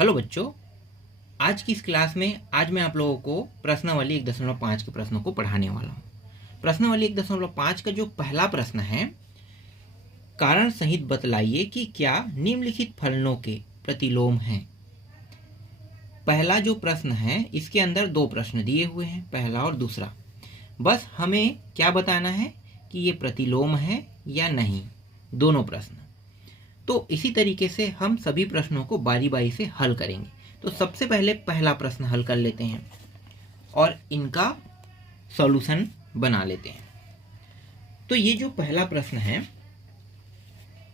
Hello बच्चों, आज की इस क्लास में आज मैं आप लोगों को प्रश्नावली 1.5 के प्रश्नों को पढ़ाने वाला हूँ। प्रश्नावली 1.5 का जो पहला प्रश्न है, कारण सहित बतलाइए कि क्या निम्नलिखित फलनों के प्रतिलोम हैं। पहला जो प्रश्न है इसके अंदर दो प्रश्न दिए हुए हैं, पहला और दूसरा। बस हमें क्या बताना है कि ये प्रतिलोम है या नहीं, दोनों प्रश्न। तो इसी तरीके से हम सभी प्रश्नों को बारी बारी से हल करेंगे। तो सबसे पहले पहला प्रश्न हल कर लेते हैं और इनका सॉल्यूशन बना लेते हैं। तो ये जो पहला प्रश्न है,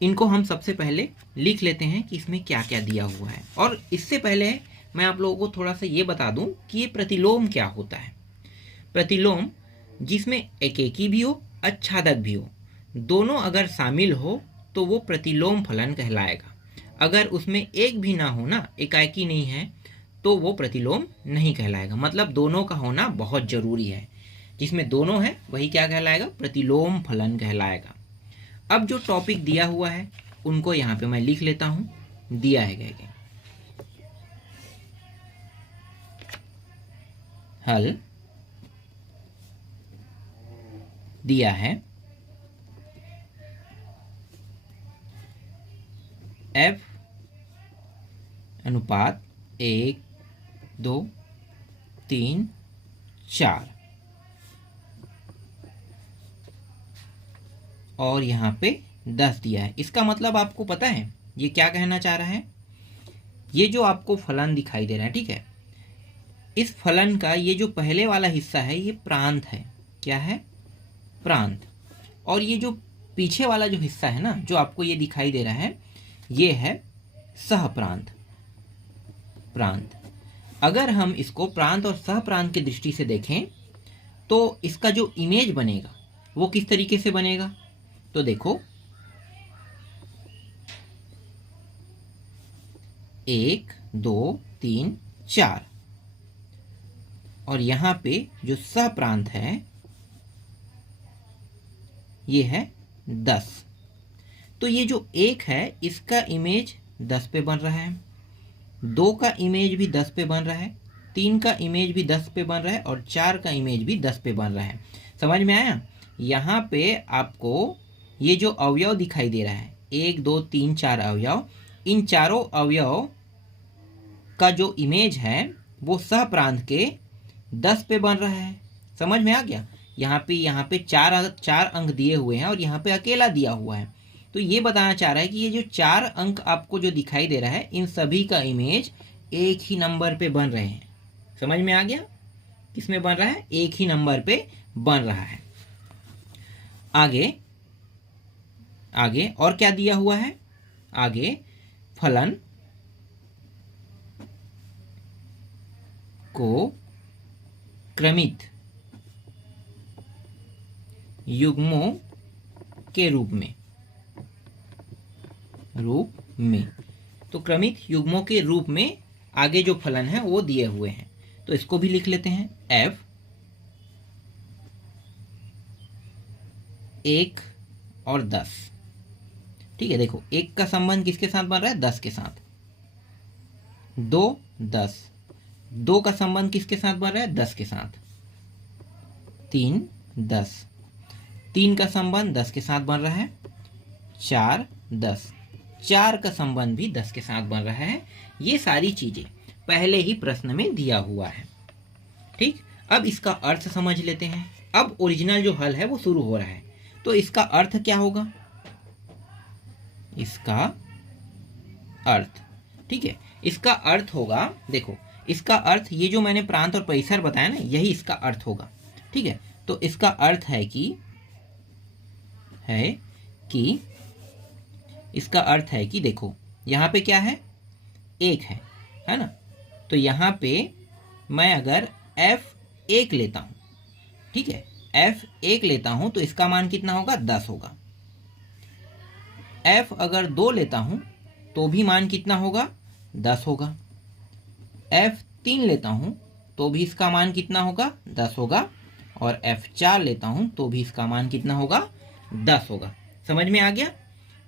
इनको हम सबसे पहले लिख लेते हैं कि इसमें क्या क्या दिया हुआ है। और इससे पहले मैं आप लोगों को थोड़ा सा ये बता दूं कि ये प्रतिलोम क्या होता है। प्रतिलोम जिसमें एकेकी भी हो, आच्छादक भी हो, दोनों अगर शामिल हो तो वो प्रतिलोम फलन कहलाएगा। अगर उसमें एक भी ना हो ना, एकाकी नहीं है, तो वो प्रतिलोम नहीं कहलाएगा। मतलब दोनों का होना बहुत जरूरी है। जिसमें दोनों है वही क्या कहलाएगा, प्रतिलोम फलन कहलाएगा। अब जो टॉपिक दिया हुआ है उनको यहाँ पे मैं लिख लेता हूँ। दिया है क्या हल दिया है f अनुपात 1, 2, 3, 4 और यहाँ पे 10 दिया है। इसका मतलब आपको पता है ये क्या कहना चाह रहा है। ये जो आपको फलन दिखाई दे रहा है, ठीक है, इस फलन का ये जो पहले वाला हिस्सा है ये प्रांत है। क्या है? प्रांत। और ये जो पीछे वाला जो हिस्सा है ना, जो आपको ये दिखाई दे रहा है, ये है सहप्रांत। प्रांत। अगर हम इसको प्रांत और सहप्रांत की दृष्टि से देखें तो इसका जो इमेज बनेगा वो किस तरीके से बनेगा। तो देखो, 1, 2, 3, 4 और यहां पे जो सहप्रांत है ये है 10। तो ये जो 1 है इसका इमेज 10 पे बन रहा है, 2 का इमेज भी 10 पे बन रहा है, 3 का इमेज भी 10 पे बन रहा है और 4 का इमेज भी 10 पे बन रहा है। समझ में आया? यहाँ पे आपको ये जो अवयव दिखाई दे रहा है, 1, 2, 3, 4 अवयव, इन चारों अवयव का जो इमेज है वो सहप्रांत के 10 पे बन रहा है। समझ में आ गया? यहाँ पे चार अंक दिए हुए हैं और यहाँ पे अकेला दिया हुआ है। तो ये बताना चाह रहा है कि ये जो 4 अंक आपको जो दिखाई दे रहा है, इन सभी का इमेज एक ही नंबर पे बन रहे हैं। समझ में आ गया? किसमें बन रहा है? एक ही नंबर पे बन रहा है। आगे आगे और क्या दिया हुआ है? आगे फलन को क्रमित युग्मों के रूप में तो क्रमित युग्मों के रूप में आगे जो फलन है वो दिए हुए हैं। तो इसको भी लिख लेते हैं। f 1 और 10। ठीक है, देखो 1 का संबंध किसके साथ बन रहा है? 10 के साथ। 2, 10। 2 का संबंध किसके साथ बन रहा है? 10 के साथ। 3, 10। 3 का संबंध 10 के साथ बन रहा है। 4, 10। 4 का संबंध भी 10 के साथ बन रहा है। ये सारी चीजें पहले ही प्रश्न में दिया हुआ है। ठीक, अब इसका अर्थ समझ लेते हैं। अब ओरिजिनल जो हल है वो शुरू हो रहा है। तो इसका अर्थ क्या होगा? इसका अर्थ, ठीक है, इसका अर्थ होगा, देखो इसका अर्थ, ये जो मैंने प्रांत और परिसर बताया ना, यही इसका अर्थ होगा। ठीक है, तो इसका अर्थ है कि इसका अर्थ है कि देखो यहाँ पे क्या है? 1 है ना। तो यहाँ पे मैं अगर f1 लेता हूँ, ठीक है, f1 लेता हूँ तो इसका मान कितना होगा? 10 होगा। f अगर 2 लेता हूँ तो भी मान कितना होगा? 10 होगा। f3 लेता हूँ तो भी इसका मान कितना होगा? 10 होगा। और f4 लेता हूँ तो भी इसका मान कितना होगा? 10 होगा। समझ में आ गया?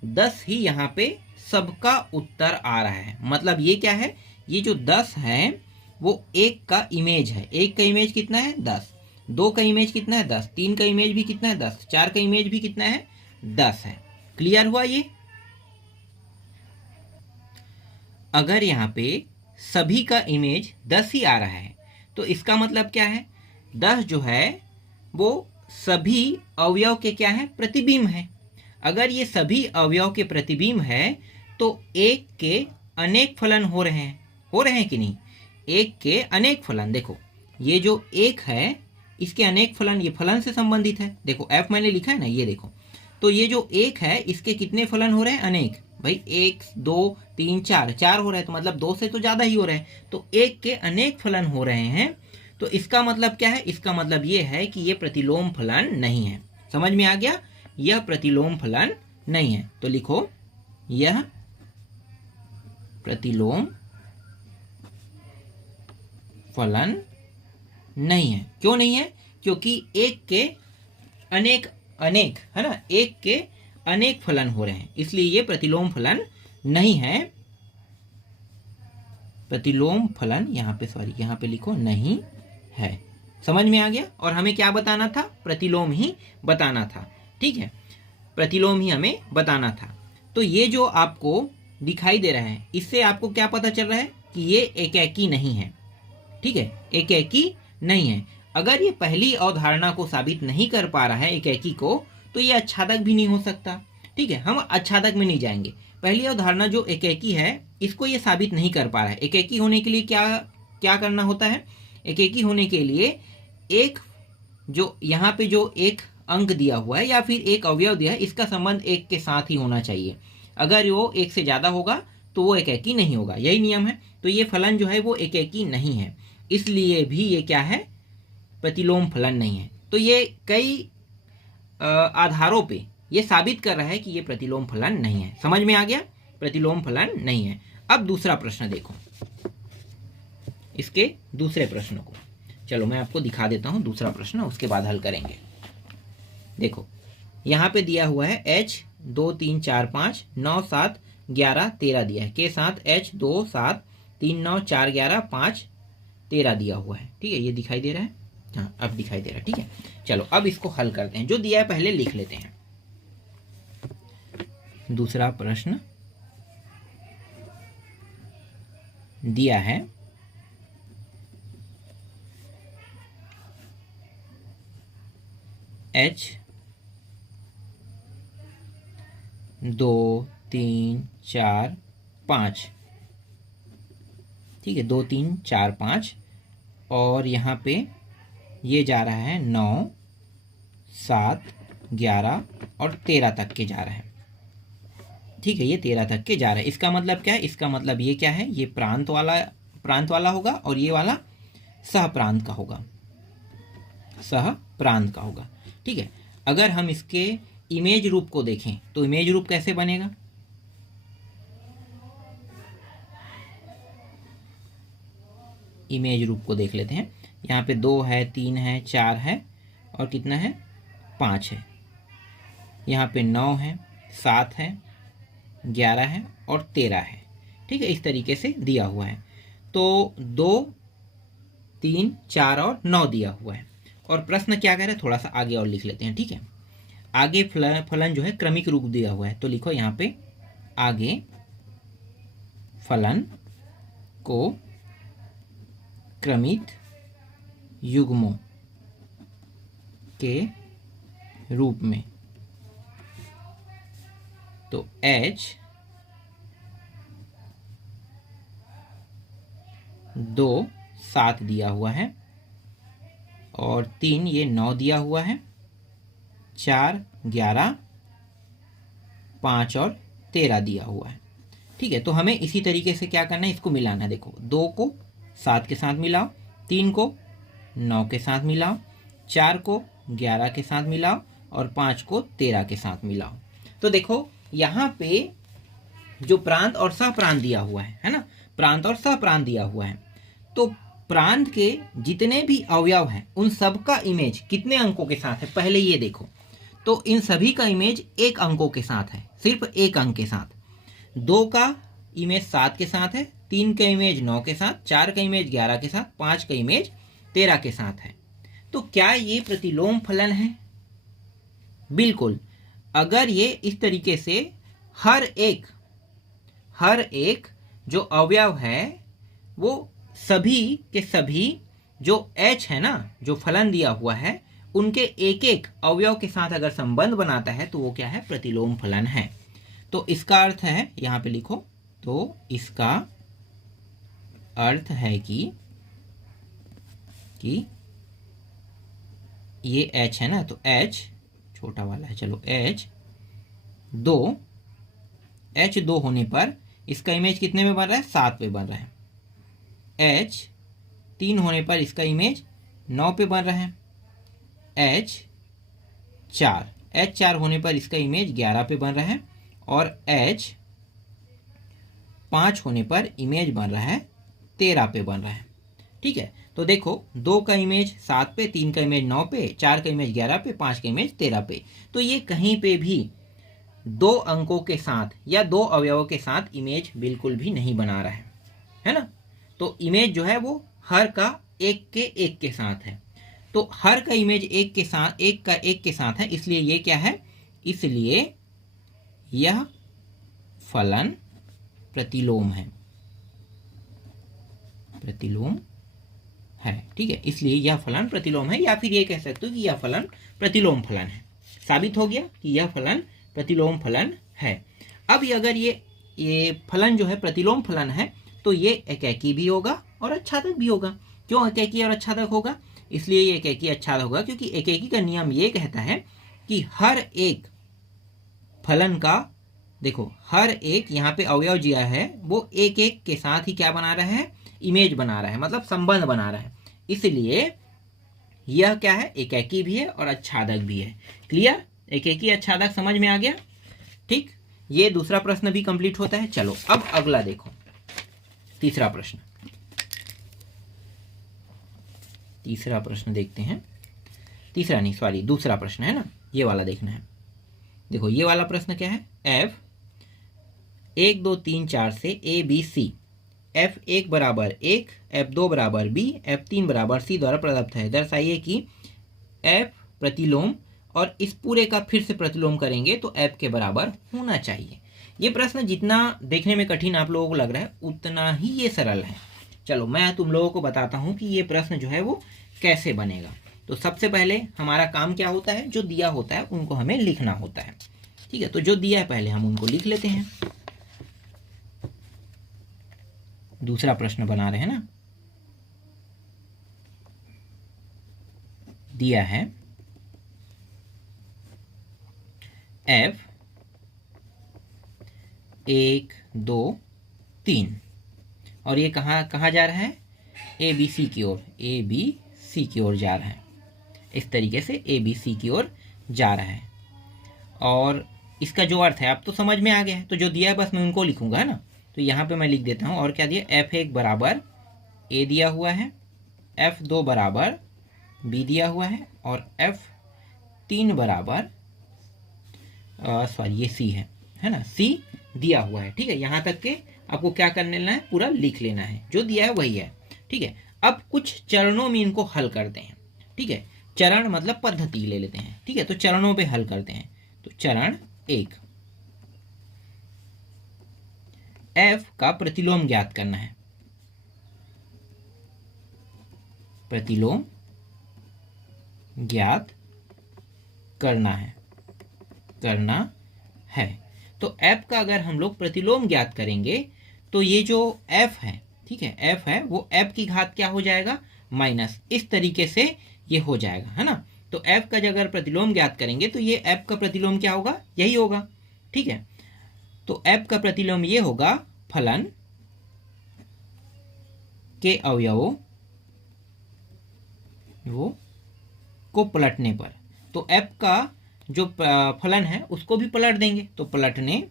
10 ही यहाँ पे सबका उत्तर आ रहा है। मतलब ये क्या है ये जो 10 है वो एक का इमेज है। एक का इमेज कितना है 10, 2 का इमेज कितना है 10, 3 का इमेज भी कितना है 10, 4 का इमेज भी कितना है 10 है। क्लियर हुआ ये? अगर यहाँ पे सभी का इमेज 10 ही आ रहा है तो इसका मतलब क्या है, 10 जो है वो सभी अवयव के क्या है, प्रतिबिंब है। अगर ये सभी अवयव के प्रतिबिंब है तो एक के अनेक फलन हो रहे हैं कि नहीं? एक के अनेक फलन, देखो ये जो एक है इसके अनेक फलन, ये फलन से संबंधित है। देखो f मैंने लिखा है ना, ये देखो, तो ये जो एक है इसके कितने फलन हो रहे हैं, अनेक। भाई 1 2 3 4, 4 हो रहे हैं तो मतलब 2 से तो ज़्यादा ही हो रहे हैं, तो एक के अनेक फलन हो रहे हैं। तो इसका मतलब क्या है, इसका मतलब ये है कि ये प्रतिलोम फलन नहीं है। समझ में आ गया? यह प्रतिलोम फलन नहीं है। तो लिखो यह प्रतिलोम फलन नहीं है। क्यों नहीं है? क्योंकि एक के अनेक है ना, एक के अनेक फलन हो रहे हैं, इसलिए ये प्रतिलोम फलन नहीं है। प्रतिलोम फलन यहाँ पे लिखो नहीं है। समझ में आ गया? और हमें क्या बताना था? प्रतिलोम ही बताना था। ठीक है, प्रतिलोम ही हमें बताना था। तो ये जो आपको दिखाई दे रहा है इससे आपको क्या पता चल रहा है कि ये एकेकी नहीं है। ठीक है, एकेकी नहीं है। अगर ये पहली अवधारणा को साबित नहीं कर पा रहा है एकेकी को, तो ये आच्छादक भी नहीं हो सकता। ठीक है, हम आच्छादक में नहीं जाएंगे। पहली अवधारणा जो एकेकी है इसको ये साबित नहीं कर पा रहा है। एकेकी होने के लिए क्या करना होता है? एकेकी होने के लिए एक जो यहाँ पे जो एक अंक दिया हुआ है या फिर एक अवयव दिया है, इसका संबंध एक के साथ ही होना चाहिए। अगर वो एक से ज़्यादा होगा तो वो एकेकी नहीं होगा, यही नियम है। तो ये फलन जो है वो एकेकी नहीं है, इसलिए भी ये क्या है, प्रतिलोम फलन नहीं है। तो ये कई आधारों पे ये साबित कर रहा है कि ये प्रतिलोम फलन नहीं है। समझ में आ गया? प्रतिलोम फलन नहीं है। अब दूसरा प्रश्न देखो, इसके दूसरे प्रश्न को चलो मैं आपको दिखा देता हूँ। दूसरा प्रश्न उसके बाद हल करेंगे। देखो यहाँ पे दिया हुआ है h 2 3 4 5 9 7 11 13 दिया है, के साथ h 2 7 3 9 4 11 5 13 दिया हुआ है। ठीक है, ये दिखाई दे रहा है? हाँ, अब दिखाई दे रहा है। ठीक है, चलो अब इसको हल करते हैं। जो दिया है पहले लिख लेते हैं। दूसरा प्रश्न दिया है h 2 3 4 5, ठीक है, 2 3 4 5, और यहाँ पे ये जा रहा है 9 7 11 और 13 तक के जा रहा है। ठीक है, ये 13 तक के जा रहा है। इसका मतलब क्या है? इसका मतलब ये क्या है, ये प्रांत वाला होगा और ये वाला सह प्रांत का होगा, सह प्रांत का होगा। ठीक है, अगर हम इसके इमेज रूप को देखें तो इमेज रूप कैसे बनेगा? इमेज रूप को देख लेते हैं। यहाँ पे 2 है, 3 है, 4 है और कितना है, 5 है। यहाँ पे 9 है, 7 है, 11 है और 13 है। ठीक है, इस तरीके से दिया हुआ है। तो 2 3 4 और 9 दिया हुआ है। और प्रश्न क्या कह रहा है, थोड़ा सा आगे और लिख लेते हैं। ठीक है, आगे फलन जो है क्रमिक रूप दिया हुआ है, तो लिखो यहाँ पे आगे फलन को क्रमित युग्मों के रूप में। तो h 2 7 दिया हुआ है और 3 ये 9 दिया हुआ है, 4 11 5 और 13 दिया हुआ है। ठीक है, तो हमें इसी तरीके से क्या करना है, इसको मिलाना है। देखो 2 को 7 के साथ मिलाओ, 3 को 9 के साथ मिलाओ, 4 को 11 के साथ मिलाओ और 5 को 13 के साथ मिलाओ। तो देखो यहाँ पे जो प्रांत और सह प्रांत दिया हुआ है ना, प्रांत और सह प्रांत दिया हुआ है। तो प्रांत के जितने भी अवयव हैं उन सब का इमेज कितने अंकों के साथ है, पहले ये देखो। तो इन सभी का इमेज 1 अंकों के साथ है, सिर्फ 1 अंक के साथ। 2 का इमेज 7 के साथ है, 3 का इमेज 9 के साथ, 4 का इमेज 11 के साथ, 5 का इमेज 13 के साथ है। तो क्या ये प्रतिलोम फलन है? बिल्कुल। अगर ये इस तरीके से हर एक जो अवयव है वो सभी के सभी जो h है ना, जो फलन दिया हुआ है, उनके एक एक अवयव के साथ अगर संबंध बनाता है तो वो क्या है? प्रतिलोम फलन है। तो इसका अर्थ है, यहां पे लिखो, तो इसका अर्थ है कि ये h है ना, तो h छोटा वाला है, चलो h 2 होने पर इसका इमेज कितने में बन रहा है? 7 पे बन रहा है। h 3 होने पर इसका इमेज 9 पे बन रहा है। h 4 होने पर इसका इमेज 11 पे बन रहा है। और h 5 होने पर इमेज बन रहा है 13 पे बन रहा है। ठीक है, तो देखो 2 का इमेज 7 पे, 3 का इमेज 9 पे, 4 का इमेज 11 पे, 5 का इमेज 13 पे। तो ये कहीं पे भी 2 अंकों के साथ या 2 अवयवों के साथ इमेज बिल्कुल भी नहीं बना रहा है ना। तो इमेज जो है वो हर का एक के साथ है। तो हर का इमेज एक के साथ है, इसलिए ये क्या है? इसलिए यह फलन प्रतिलोम है, ठीक है। इसलिए यह फलन प्रतिलोम है, या फिर ये कह सकते हो कि यह फलन प्रतिलोम फलन है। साबित हो गया कि यह फलन प्रतिलोम फलन है। अब अगर ये फलन जो है प्रतिलोम फलन है, तो ये एकैकी भी होगा और अच्छादक भी होगा। क्यों एकैकी और अच्छादक होगा? इसलिए ये एकैकी अच्छादक होगा क्योंकि एकैकी का नियम ये कहता है कि हर एक फलन का, देखो हर एक यहाँ पे अवयव दिया है वो एक एक के साथ ही क्या बना रहा है? इमेज बना रहा है, मतलब संबंध बना रहा है। इसलिए यह क्या है? एकैकी भी है और अच्छादक भी है। क्लियर? एकैकी अच्छादक समझ में आ गया? ठीक, ये दूसरा प्रश्न भी कंप्लीट होता है। चलो अब अगला देखो, तीसरा प्रश्न देखते हैं। दूसरा प्रश्न है ना, ये वाला देखना है। देखो ये वाला प्रश्न क्या है? f 1 2 3 4 से a b c f1 बराबर 1, f2 बराबर b, f3 बराबर c द्वारा प्रदत्त है। दर्शाइए कि f प्रतिलोम, और इस पूरे का फिर से प्रतिलोम करेंगे तो f के बराबर होना चाहिए। ये प्रश्न जितना देखने में कठिन आप लोगों को लग रहा है उतना ही ये सरल है। चलो मैं तुम लोगों को बताता हूँ कि ये प्रश्न जो है वो कैसे बनेगा। तो सबसे पहले हमारा काम क्या होता है? जो दिया होता है उनको हमें लिखना होता है। ठीक है, तो जो दिया है पहले हम उनको लिख लेते हैं। दूसरा प्रश्न बना रहे हैं ना, दिया है f 1 2 3 और ये कहाँ जा रहा है? ए बी सी की ओर जा रहा है। इस तरीके से ए बी सी की ओर जा रहा है। और इसका जो अर्थ है अब तो समझ में आ गया है। तो जो दिया है बस मैं उनको लिखूंगा ना। तो यहाँ पे मैं लिख देता हूँ। और क्या दिया? f1 बराबर a दिया हुआ है, f2 बराबर b दिया हुआ है, और f3 बराबर ये c है ना, c दिया हुआ है। ठीक है, यहाँ तक के आपको क्या कर लेना है? पूरा लिख लेना है। जो दिया है वही है। ठीक है, अब कुछ चरणों में इनको हल करते हैं। ठीक है, चरण मतलब पद्धति ले लेते हैं। ठीक है, तो चरणों पे हल करते हैं। तो चरण 1, f का प्रतिलोम ज्ञात करना है। प्रतिलोम ज्ञात करना है। तो f का अगर हम लोग प्रतिलोम ज्ञात करेंगे तो ये जो f है, ठीक है, f है वो f की घात क्या हो जाएगा? माइनस। इस तरीके से ये हो जाएगा, है ना। तो f का अगर प्रतिलोम ज्ञात करेंगे तो ये f का प्रतिलोम क्या होगा? यही होगा। ठीक है, तो f का प्रतिलोम ये होगा फलन के अवयवों को पलटने पर। तो f का जो फलन है उसको भी पलट देंगे। तो पलटने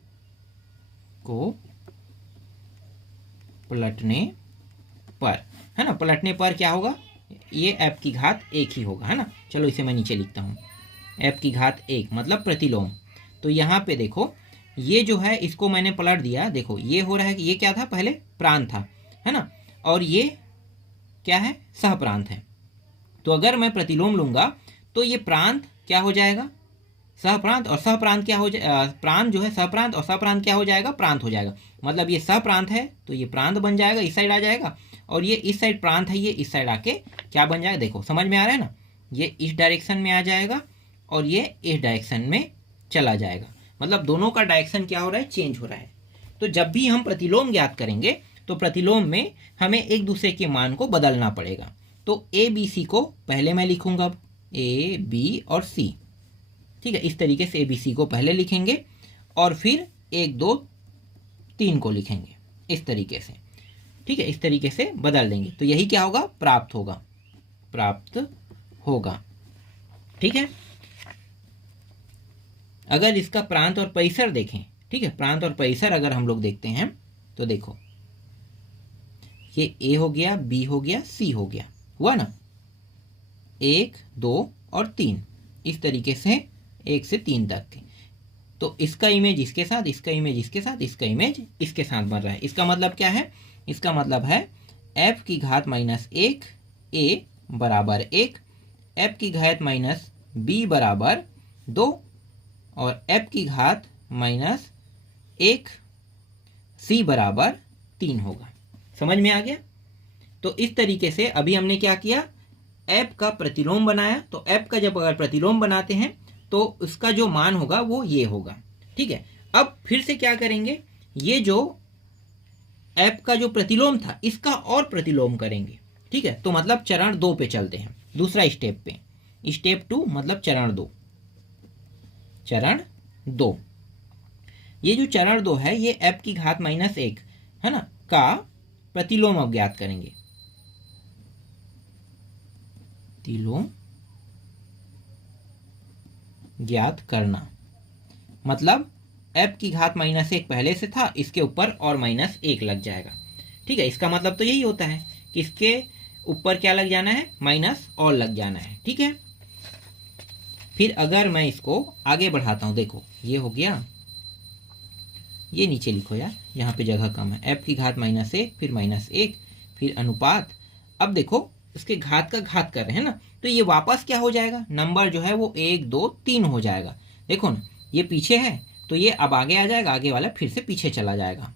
पर, है ना, पलटने पर क्या होगा? ये f की घात 1 ही होगा, है ना। चलो इसे मैं नीचे लिखता हूँ। f की घात 1 मतलब प्रतिलोम। तो यहाँ पे देखो ये जो है इसको मैंने पलट दिया। देखो ये हो रहा है कि ये क्या था? पहले प्रांत था, है ना, और ये क्या है, सहप्रांत है। तो अगर मैं प्रतिलोम लूंगा तो ये प्रांत क्या हो जाएगा, सहप्रांत, और सहप्रांत क्या हो जाए, प्रांत जो है सहप्रांत, और सहप्रांत क्या हो जाएगा, प्रांत हो जाएगा। मतलब ये सहप्रांत है तो ये प्रांत बन जाएगा, इस साइड आ जाएगा, और ये इस साइड प्रांत है, ये इस साइड आके क्या बन जाएगा, देखो समझ में आ रहा है ना, ये इस डायरेक्शन में आ जाएगा और ये इस डायरेक्शन में चला जाएगा। मतलब दोनों का डायरेक्शन क्या हो रहा है, चेंज हो रहा है। तो जब भी हम प्रतिलोम ज्ञात करेंगे तो प्रतिलोम में हमें एक दूसरे के मान को बदलना पड़ेगा। तो ए बी सी को पहले मैं लिखूंगा, अब ए बी और सी, ठीक है, इस तरीके से ए बी सी को पहले लिखेंगे और फिर 1 2 3 को लिखेंगे इस तरीके से, ठीक है, इस तरीके से बदल देंगे। तो यही क्या होगा, प्राप्त होगा, प्राप्त होगा, ठीक है। अगर इसका प्रांत और परिसर देखें, ठीक है, प्रांत और परिसर अगर हम लोग देखते हैं तो देखो ये ए हो गया, बी हो गया, सी हो गया, हुआ ना, 1 2 और 3, इस तरीके से 1 से 3 तक के। तो इसका इमेज इसके साथ, इसका इमेज इसके साथ, इसका इमेज इसके साथ बन रहा है। इसका मतलब क्या है, इसका मतलब है f की घात -1 a बराबर 1, f की घात माइनस b बराबर 2 और f की घात -1 c बराबर 3 होगा। समझ में आ गया। तो इस तरीके से अभी हमने क्या किया, f का प्रतिलोम बनाया। तो f का जब अगर प्रतिलोम बनाते हैं तो उसका जो मान होगा वो ये होगा, ठीक है। अब फिर से क्या करेंगे, ये जो f का जो प्रतिलोम था इसका और प्रतिलोम करेंगे, ठीक है। तो मतलब चरण 2 पे चलते हैं, दूसरा स्टेप पे, स्टेप 2 मतलब चरण 2, चरण 2। ये जो चरण 2 है ये f की घात -1 है ना का प्रतिलोम अब ज्ञात करेंगे, प्रतिलोम ज्ञात करना। मतलब f की घात -1 पहले से था, इसके ऊपर और -1 लग जाएगा, ठीक है। इसका मतलब तो यही होता है कि इसके ऊपर क्या लग जाना है, माइनस और लग जाना है, ठीक है। फिर अगर मैं इसको आगे बढ़ाता हूं, देखो ये हो गया, ये नीचे लिखो यार, यहाँ पे जगह कम है, f की घात -1 फिर -1 फिर अनुपात। अब देखो इसके घात का घात कर रहे हैं ना, तो ये वापस क्या हो जाएगा, नंबर जो है वो 1 2 3 हो जाएगा। देखो ना ये पीछे है तो ये अब आगे आ जाएगा, आगे वाला फिर से पीछे चला जाएगा।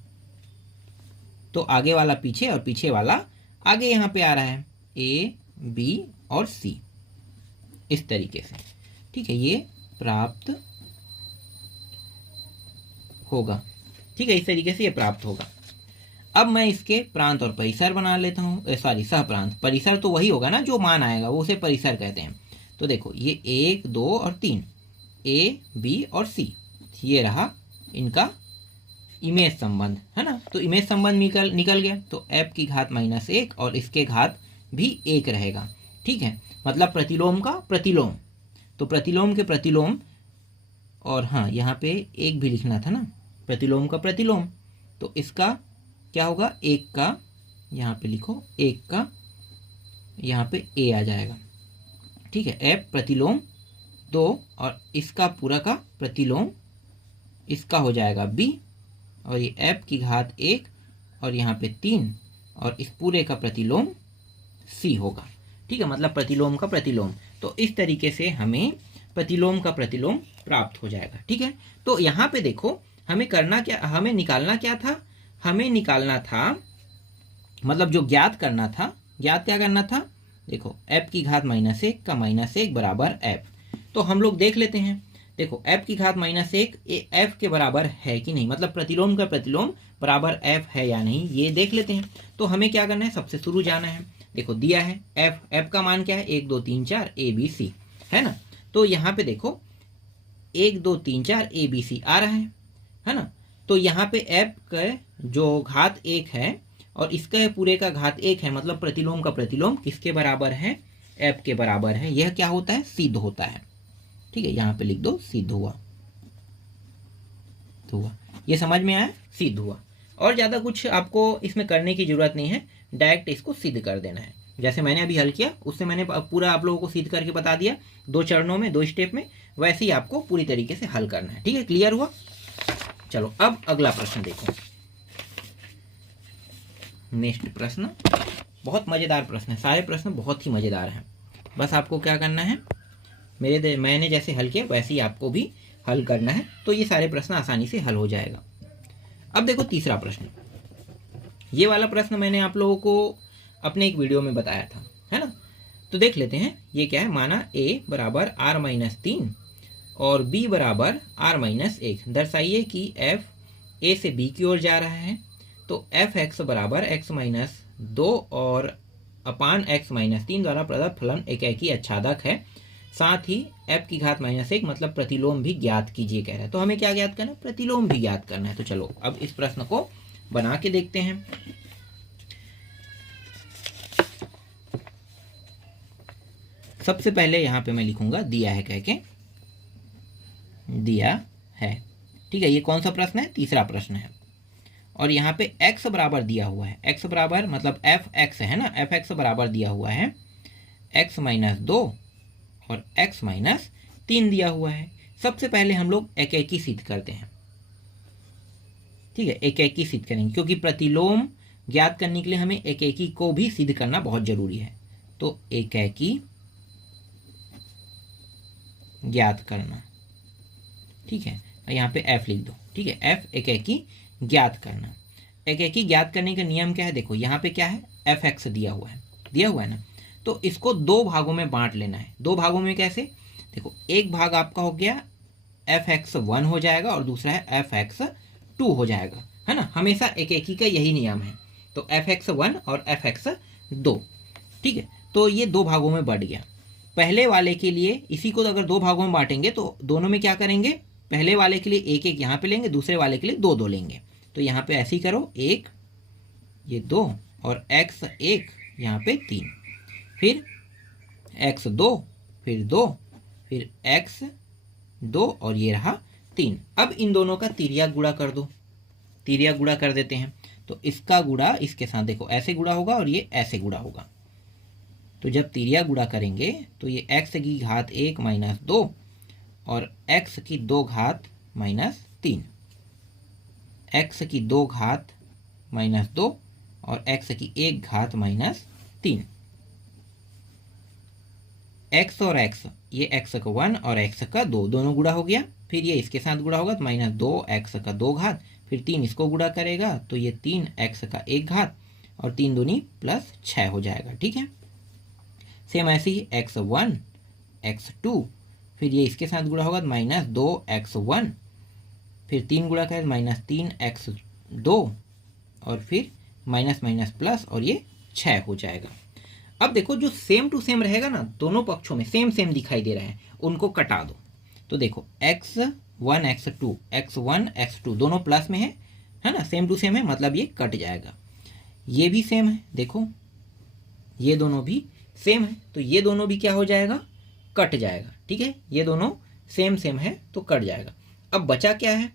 तो आगे वाला पीछे और पीछे वाला आगे यहाँ पे आ रहा है, ए बी और सी, इस तरीके से, ठीक है, ये प्राप्त होगा, ठीक है, इस तरीके से ये प्राप्त होगा। अब मैं इसके प्रांत और परिसर बना लेता हूँ, सॉरी सहप्रांत, परिसर तो वही होगा ना जो मान आएगा वो उसे परिसर कहते हैं। तो देखो ये 1 2 और 3, ए बी और सी, ये रहा इनका इमेज संबंध, है ना। तो इमेज संबंध निकल गया, तो f की घात -1 और इसके घात भी 1 रहेगा, ठीक है। मतलब प्रतिलोम का प्रतिलोम, तो प्रतिलोम के प्रतिलोम, और हाँ यहाँ पे 1 भी लिखना था ना, प्रतिलोम का प्रतिलोम, तो इसका क्या होगा, 1 का यहाँ पे लिखो, 1 का यहाँ पे a आ जाएगा, ठीक है। f प्रतिलोम 2 और इसका पूरा का प्रतिलोम इसका हो जाएगा b, और ये f की घात 1 और यहाँ पे 3 और इस पूरे का प्रतिलोम c होगा, ठीक है। मतलब प्रतिलोम का प्रतिलोम। तो इस तरीके से हमें प्रतिलोम का प्रतिलोम प्राप्त हो जाएगा, ठीक है। तो यहाँ पे देखो हमें करना क्या, हमें निकालना क्या था, हमें निकालना था, मतलब जो ज्ञात करना था, ज्ञात क्या करना था, देखो f की घात -1 का -1 बराबर f। तो हम लोग देख लेते हैं, देखो f की घात -1 f के बराबर है कि नहीं, मतलब प्रतिलोम का प्रतिलोम बराबर f है या नहीं, ये देख लेते हैं। तो हमें क्या करना है, सबसे शुरू जाना है, देखो दिया है f का मान क्या है, 1 2 3 4 a b c, है ना। तो यहाँ पे देखो 1 2 3 4 a b c आ रहा है ना। तो यहाँ पे f का जो घात 1 है और इसका पूरे का घात 1 है, मतलब प्रतिलोम का प्रतिलोम किसके बराबर है, f के बराबर है। यह क्या होता है, सिद्ध होता है, ठीक है। यहाँ पे लिख दो सिद्ध हुआ, ये समझ में आया, सिद्ध हुआ। और ज़्यादा कुछ आपको इसमें करने की जरूरत नहीं है, डायरेक्ट इसको सिद्ध कर देना है। जैसे मैंने अभी हल किया उससे मैंने पूरा आप लोगों को सिद्ध करके बता दिया, 2 चरणों में 2 स्टेप में, वैसे ही आपको पूरी तरीके से हल करना है, ठीक है। क्लियर हुआ। चलो अब अगला प्रश्न देखो। नेक्स्ट प्रश्न, बहुत मज़ेदार प्रश्न है, सारे प्रश्न बहुत ही मज़ेदार हैं। बस आपको क्या करना है, मैंने जैसे हल किया वैसे ही आपको भी हल करना है, तो ये सारे प्रश्न आसानी से हल हो जाएगा। अब देखो तीसरा प्रश्न, ये वाला प्रश्न मैंने आप लोगों को अपने एक वीडियो में बताया था, है ना। तो देख लेते हैं ये क्या है। माना a बराबर r-3 और b बराबर r-1। दर्शाइए कि f a से b की ओर जा रहा है, तो f(x) बराबर x-2 और अपान x-3 द्वारा प्रदत्त फलन एकेकी आच्छादक है। साथ ही f की घात -1 मतलब प्रतिलोम भी ज्ञात कीजिए कह रहा है। तो हमें क्या ज्ञात करना है, प्रतिलोम भी ज्ञात करना है। तो चलो अब इस प्रश्न को बना के देखते हैं। सबसे पहले यहाँ पे मैं लिखूंगा दिया है कह के, दिया है, ठीक है। ये कौन सा प्रश्न है, तीसरा प्रश्न है। और यहाँ पे x बराबर दिया हुआ है, x बराबर मतलब f(x) है ना, f(x) बराबर दिया हुआ है x-2 और x-3 दिया हुआ है। सबसे पहले हम लोग एकेकी सिद्ध करते हैं, ठीक है। एकेकी सिद्ध करेंगे क्योंकि प्रतिलोम ज्ञात करने के लिए हमें एकेकी को भी सिद्ध करना बहुत जरूरी है। तो एकेकी ज्ञात करना, ठीक है। यहाँ पे f लिख दो, ठीक है। f एकेकी ज्ञात करना। एकेकी ज्ञात करने का नियम क्या है, देखो यहाँ पे क्या है, f(x) दिया हुआ है ना। तो इसको दो भागों में बांट लेना है। दो भागों में कैसे, देखो एक भाग आपका हो गया f(x1) हो जाएगा और दूसरा है f(x2) हो जाएगा, है ना। हमेशा एकेकी का यही नियम है। तो f(x1) और f(x2), ठीक है। तो ये दो भागों में बढ़ गया। पहले वाले के लिए इसी को अगर दो भागों में बांटेंगे तो दोनों में क्या करेंगे, पहले वाले के लिए एक एक यहाँ पे लेंगे, दूसरे वाले के लिए दो दो लेंगे। तो यहाँ पे ऐसे ही करो, एक ये 2 और x1 यहाँ पे 3, फिर x2 फिर 2 फिर x2 और ये रहा 3। अब इन दोनों का तिर्या गुणा कर दो, तिर्या गुणा कर देते हैं। तो इसका गुणा इसके साथ देखो ऐसे गुणा होगा और ये ऐसे गुणा होगा। तो जब तिर्या गुणा करेंगे तो ये x की घात 1 - 2 और x की 2 घात -3, x की 2 घात -2 और x की 1 घात -3। x और x, ये x का 1 और x का 2 दोनों गुणा हो गया। फिर ये इसके साथ गुणा होगा तो -2x का 2 घात, फिर 3 इसको गुणा करेगा तो ये 3x का 1 घात और 3 दूनी +6 हो जाएगा, ठीक है। सेम ऐसे ही x1 x2, फिर ये इसके साथ गुणा होगा तो -2x1, फिर 3 गुणा करें -3x2 और फिर माइनस प्लस और ये 6 हो जाएगा। अब देखो जो सेम टू सेम रहेगा ना, दोनों पक्षों में सेम सेम दिखाई दे रहे हैं, उनको कटा दो। तो देखो x1 x2 दोनों प्लस में है ना, सेम टू सेम है, मतलब ये कट जाएगा। ये भी सेम है, देखो ये दोनों भी सेम है, तो ये दोनों भी क्या हो जाएगा, कट जाएगा, ठीक है। ये दोनों सेम सेम है तो कट जाएगा। अब बचा क्या है,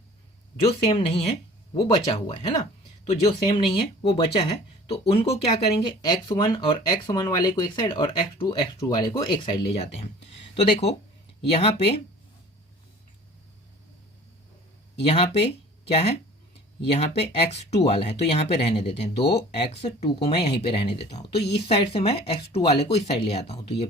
जो सेम नहीं है वो बचा हुआ है ना। तो जो सेम नहीं है वो बचा है, तो उनको क्या करेंगे, x1 और x1 वाले को एक साइड और x2 वाले को एक साइड ले जाते हैं। तो देखो यहाँ पे क्या है, यहाँ पे x2 वाला है तो यहाँ पे रहने देते हैं, 2x2 को मैं यहीं पे रहने देता हूँ। तो इस साइड से मैं x2 वाले को इस साइड ले आता हूँ, तो ये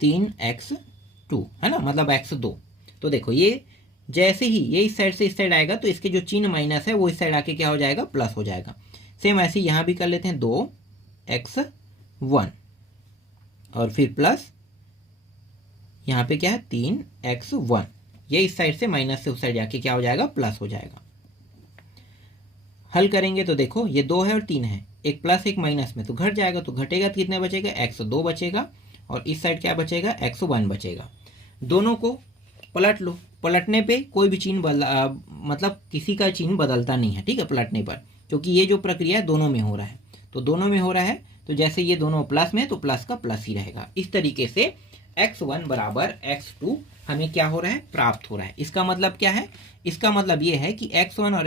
+3x2 है ना, मतलब x2। तो देखो ये जैसे ही ये इस साइड से इस साइड आएगा तो इसके जो चिन्ह माइनस है वो इस साइड आके क्या हो जाएगा, प्लस हो जाएगा। सेम ऐसे यहाँ भी कर लेते हैं, 2x1 और फिर प्लस यहाँ पे क्या है 3x1, ये इस साइड से माइनस से उस साइड जाके क्या हो जाएगा, प्लस हो जाएगा। हल करेंगे तो देखो ये 2 है और 3 है, एक प्लस एक माइनस में तो घट जाएगा, तो घटेगा तो कितना बचेगा, x2 बचेगा और इस साइड क्या बचेगा, x1 बचेगा। दोनों को पलट लो, पलटने पे कोई भी चिन्ह मतलब किसी का चिन्ह बदलता नहीं है, ठीक है, पलटने पर, क्योंकि ये जो प्रक्रिया है दोनों में हो रहा है। तो दोनों में हो रहा है तो जैसे ये दोनों प्लस में तो प्लस का प्लस ही रहेगा। इस तरीके से x1 बराबर x2 हमें क्या हो रहा है, प्राप्त हो रहा है। इसका मतलब क्या है, इसका मतलब ये है कि x1 और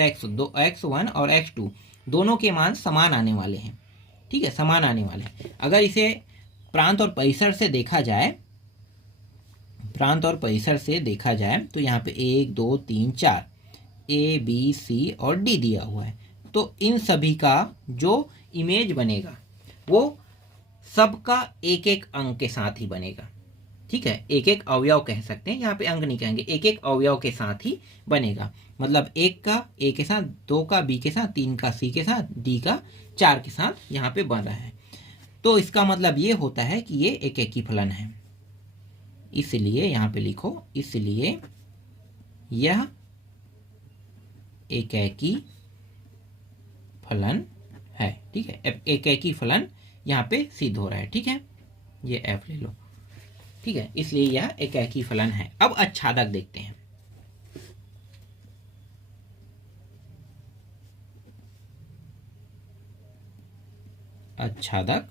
x2 दोनों के मान समान आने वाले हैं, ठीक है, समान आने वाले हैं। अगर इसे प्रांत और परिसर से देखा जाए, प्रांत और परिसर से देखा जाए तो यहाँ पे 1 2 3 4 A B C और D दिया हुआ है। तो इन सभी का जो इमेज बनेगा वो सबका एक एक अंक के साथ ही बनेगा। ठीक है, एक एक अवयव कह सकते हैं, यहाँ पे अंक नहीं कहेंगे, एक एक अवयव के साथ ही बनेगा। मतलब एक का ए के साथ, दो का बी के साथ, तीन का सी के साथ, डी का 4 के साथ यहाँ पे बन रहा है। तो इसका मतलब ये होता है कि ये एक एकी फलन है। इसलिए यहाँ पे लिखो, इसलिए यह एकेकी फलन है। ठीक है, एकेकी फलन यहाँ पे सिद्ध हो रहा है। ठीक है, ये एफ ले लो। ठीक है, इसलिए यह एकेकी फलन है। अब आच्छादक देखते हैं। आच्छादक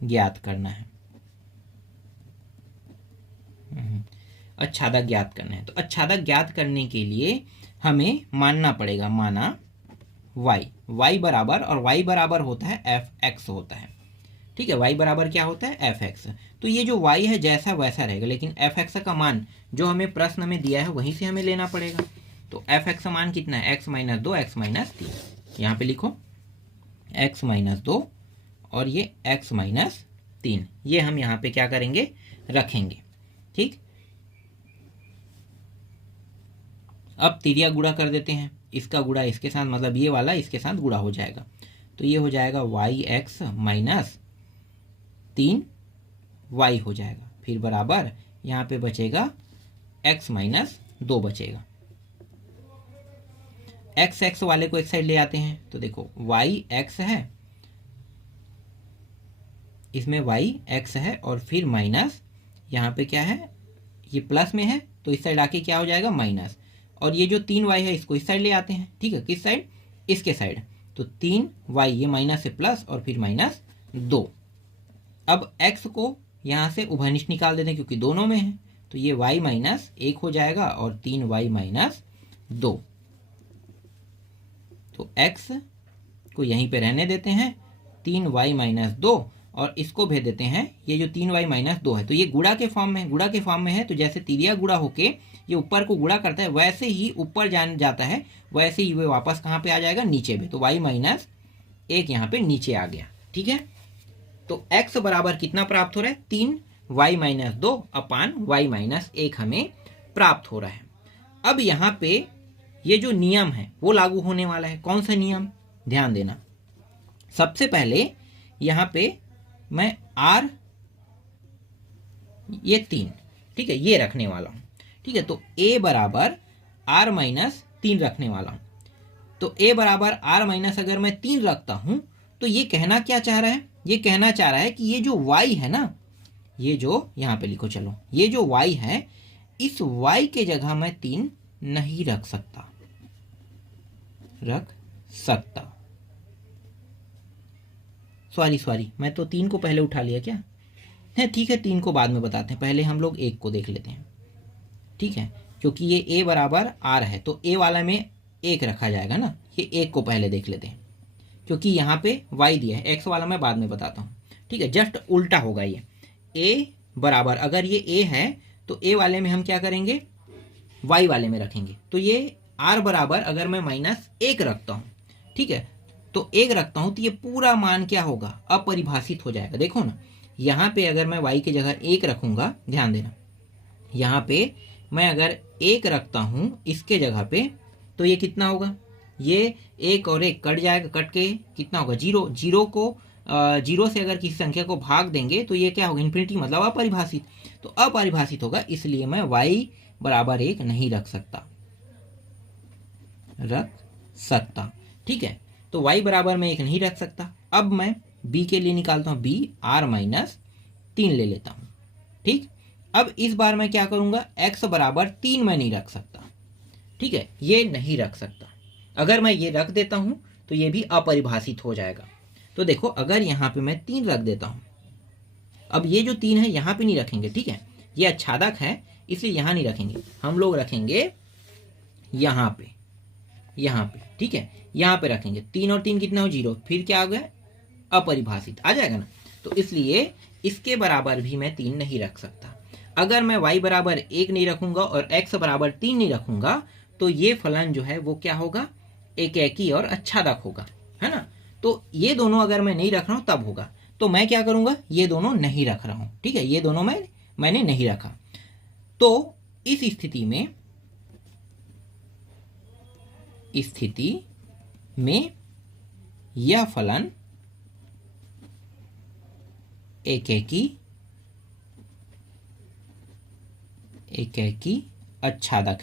ज्ञात करना है। आच्छादक ज्ञात करना है। तो आच्छादक ज्ञात करने के लिए हमें मानना पड़ेगा, माना y बराबर, और y बराबर होता है f(x) होता है। ठीक है, y बराबर क्या होता है, f(x). तो ये जो y है जैसा वैसा रहेगा, लेकिन f(x) का मान जो हमें प्रश्न में दिया है वहीं से हमें लेना पड़ेगा। तो f(x) का मान कितना है, x - 2 x - 3। यहाँ पे लिखो x - 2 और ये x - 3, ये हम यहाँ पे क्या करेंगे, रखेंगे। ठीक, अब तिर्या गुणा कर देते हैं, इसका गुणा इसके साथ, मतलब ये वाला इसके साथ गुणा हो जाएगा। तो ये हो जाएगा yx - 3y हो जाएगा। फिर बराबर यहाँ पे बचेगा x - 2 बचेगा। x वाले को एक साइड ले आते हैं, तो देखो yx है, इसमें yx है, और फिर माइनस यहाँ पे क्या है, ये प्लस में है तो इस साइड आके क्या हो जाएगा, माइनस। और ये जो 3y है इसको इस साइड ले आते हैं। ठीक है, किस साइड, इसके साइड। तो 3y, ये माइनस से प्लस और फिर -2। अब x को यहाँ से उभयनिष्ठ निकाल देते हैं क्योंकि दोनों में है, तो ये y - 1 हो जाएगा और 3y - 2। तो x को यहीं पे रहने देते हैं, 3y - 2, और इसको भेज देते हैं, ये जो 3y - 2 है तो ये गुणा के फॉर्म में है, गुणा के फॉर्म में है। तो जैसे तिर्या गुणा होके ये ऊपर को गुणा करता है, वैसे ही ऊपर जाता है, वैसे ही वो वापस कहाँ पे आ जाएगा, नीचे में। तो y - 1 यहाँ पे नीचे आ गया। ठीक है, तो x बराबर कितना प्राप्त हो रहा है, 3y - 2 अपान y - 1 हमें प्राप्त हो रहा है। अब यहाँ पे ये जो नियम है वो लागू होने वाला है। कौन सा नियम, ध्यान देना। सबसे पहले यहाँ पे मैं r, ये 3, ठीक है, ये रखने वाला हूँ। ठीक है, तो a बराबर r - 3 रखने वाला हूँ। तो a बराबर r - अगर मैं 3 रखता हूँ तो ये कहना क्या चाह रहा है, ये कहना चाह रहा है कि ये जो y है ना, ये जो यहाँ पे लिखो, चलो, ये जो y है, इस y के जगह मैं 3 नहीं रख सकता, सॉरी, मैं तो 3 को पहले उठा लिया क्या है। ठीक है, 3 को बाद में बताते हैं, पहले हम लोग 1 को देख लेते हैं। ठीक है, क्योंकि ये a बराबर r है तो a वाला में 1 रखा जाएगा ना, ये 1 को पहले देख लेते हैं, क्योंकि यहाँ पे y दिया है, x वाला मैं बाद में बताता हूँ। ठीक है, जस्ट उल्टा होगा ये। a बराबर, अगर ये a है तो a वाले में हम क्या करेंगे, y वाले में रखेंगे। तो ये r बराबर अगर मैं -1 रखता हूँ, ठीक है, तो 1 रखता हूँ तो ये पूरा मान क्या होगा, अपरिभाषित हो जाएगा। देखो ना, यहाँ पे अगर मैं y की जगह 1 रखूँगा, ध्यान देना, यहाँ पे मैं अगर 1 रखता हूँ इसके जगह पे, तो ये कितना होगा, ये 1 और 1 कट जाएगा, कट के कितना होगा, 0। 0 को 0 से अगर किसी संख्या को भाग देंगे तो ये क्या होगा, इन्फिनिटी, मतलब अपरिभाषित। तो अपरिभाषित होगा, इसलिए मैं y बराबर 1 नहीं रख सकता। ठीक है, तो y बराबर मैं 1 नहीं रख सकता। अब मैं b के लिए निकालता हूँ, b r - 3 ले लेता हूँ। ठीक, अब इस बार मैं क्या करूँगा, x बराबर 3 मैं नहीं रख सकता। ठीक है, ये नहीं रख सकता। अगर मैं ये रख देता हूँ तो ये भी अपरिभाषित हो जाएगा। तो देखो, अगर यहाँ पे मैं 3 रख देता हूँ, अब ये जो 3 है यहाँ पे नहीं रखेंगे। ठीक है, ये आच्छादक है इसलिए यहाँ नहीं रखेंगे, हम लोग रखेंगे यहाँ पे। ठीक है, यहाँ पे रखेंगे। 3 और 3 कितना हो, 0, फिर क्या हो गया, अपरिभाषित आ जाएगा ना। तो इसलिए इसके बराबर भी मैं 3 नहीं रख सकता। अगर मैं y बराबर 1 नहीं रखूंगा और x बराबर 3 नहीं रखूंगा तो ये फलन जो है वो क्या होगा, एकेकी और अच्छादक होगा, है ना। तो ये दोनों अगर मैं नहीं रख रहा हूँ तब होगा। तो मैं क्या करूँगा, ये दोनों नहीं रख रहा हूँ, ठीक है, ये दोनों मैंने नहीं रखा। तो इस स्थिति में यह फलन एकेकी अच्छादक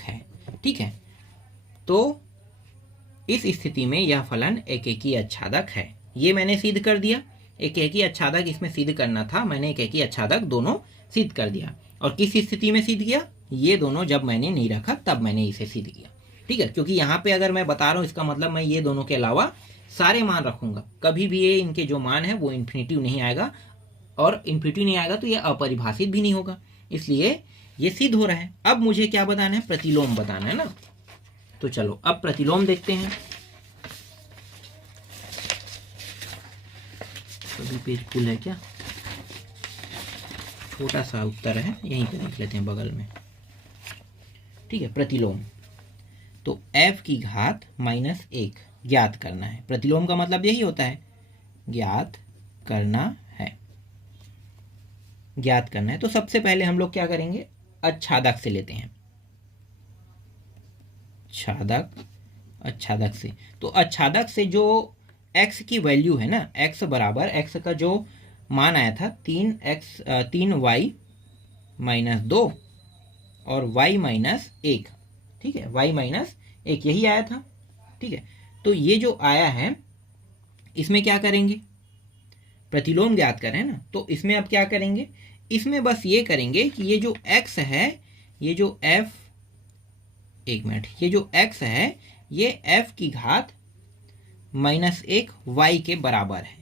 है, ठीक है। तो इस स्थिति में यह फलन एकेकी अच्छादक है, ये मैंने सिद्ध कर दिया। एकेकी अच्छादक इसमें सिद्ध करना था, मैंने एकेकी अच्छादक दोनों सिद्ध कर दिया। और किस स्थिति में सिद्ध किया, ये दोनों जब मैंने नहीं रखा तब मैंने इसे सिद्ध किया, ठीक है। क्योंकि यहाँ पे अगर मैं बता रहा हूँ, इसका मतलब मैं ये दोनों के अलावा सारे मान रखूंगा, कभी भी ये इनके जो मान है वो इन्फिनिटिव नहीं आएगा, और इन्फिनिटिव नहीं आएगा तो ये अपरिभाषित भी नहीं होगा, इसलिए ये सिद्ध हो रहा है। अब मुझे क्या बताना है, प्रतिलोम बताना है ना। तो चलो अब प्रतिलोम देखते हैं। सभी पेज फुल है क्या, छोटा सा उत्तर है, यहीं पे देख लेते हैं बगल में, ठीक है। प्रतिलोम, तो f की घात -1 ज्ञात करना है। प्रतिलोम का मतलब यही होता है, ज्ञात करना है। तो सबसे पहले हम लोग क्या करेंगे, अच्छादक से लेते हैं, अच्छादक से। तो अच्छादक से जो x की वैल्यू है ना, x बराबर, x का जो मान आया था 3y - 2 और y - 1, ठीक है, y - 1 यही आया था, ठीक है। तो ये जो आया है इसमें क्या करेंगे, प्रतिलोम ज्ञात करें ना, तो इसमें अब क्या करेंगे, इसमें बस ये करेंगे कि ये जो x है, ये जो ये जो x है, ये f की घात -1 y के बराबर है,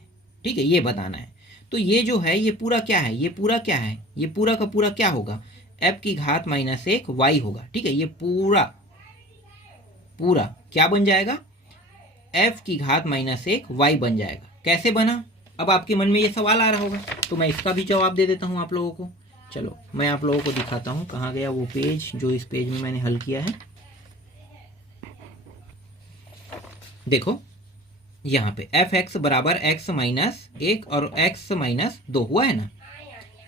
ठीक है, ये बताना है। तो ये जो है, ये पूरा क्या है, ये पूरा का पूरा क्या होगा, f की घात -1 y होगा, ठीक है। ये पूरा क्या बन जाएगा, f की घात -1 y बन जाएगा। कैसे बना, अब आपके मन में ये सवाल आ रहा होगा, तो मैं इसका भी जवाब दे देता हूँ आप लोगों को। चलो मैं आप लोगों को दिखाता हूँ, कहाँ गया वो पेज जो इस पेज में मैंने हल किया है। देखो यहाँ पे fx बराबर x - 1 और x - 2 हुआ है ना,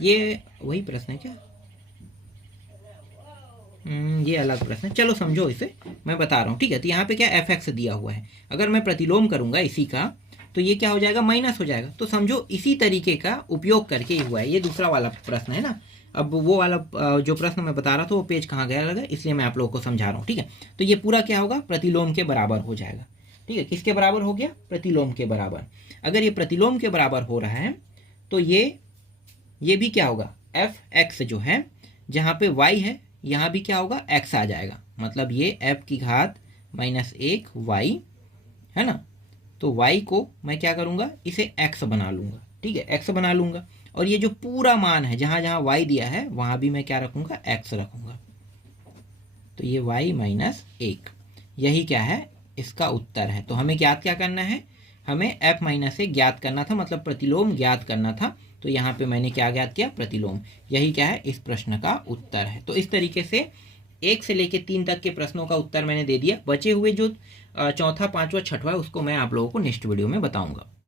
ये वही प्रश्न है क्या, ये अलग प्रश्न है, चलो समझो इसे, मैं बता रहा हूँ, ठीक है। तो यहाँ पे क्या fx दिया हुआ है, अगर मैं प्रतिलोम करूंगा इसी का, तो ये क्या हो जाएगा, माइनस हो जाएगा। तो समझो इसी तरीके का उपयोग करके ही हुआ है, ये दूसरा वाला प्रश्न है ना। अब वो वाला जो प्रश्न मैं बता रहा था वो पेज कहाँ गया लगा, इसलिए मैं आप लोगों को समझा रहा हूँ, ठीक है। तो ये पूरा क्या होगा, प्रतिलोम के बराबर हो जाएगा, ठीक है। किसके बराबर हो गया, प्रतिलोम के बराबर। अगर ये प्रतिलोम के बराबर हो रहा है तो ये भी क्या होगा, fx जो है, जहाँ पे y है यहाँ भी क्या होगा, x आ जाएगा, मतलब ये f की घात -1 y है ना। तो y को मैं क्या करूँगा, इसे x बना लूँगा, ठीक है, x बना लूँगा। और ये जो पूरा मान है, जहाँ जहाँ y दिया है वहाँ भी मैं क्या रखूँगा, x रखूँगा। तो ये y - 1 यही क्या है, इसका उत्तर है। तो हमें ज्ञात क्या करना है, हमें f - 1 ज्ञात करना था, मतलब प्रतिलोम ज्ञात करना था। तो यहाँ पे मैंने क्या ज्ञात किया, प्रतिलोम। यही क्या है, इस प्रश्न का उत्तर है। तो इस तरीके से 1 से लेकर 3 तक के प्रश्नों का उत्तर मैंने दे दिया। बचे हुए जो चौथा, पांचवा, छठवां उसको मैं आप लोगों को नेक्स्ट वीडियो में बताऊंगा।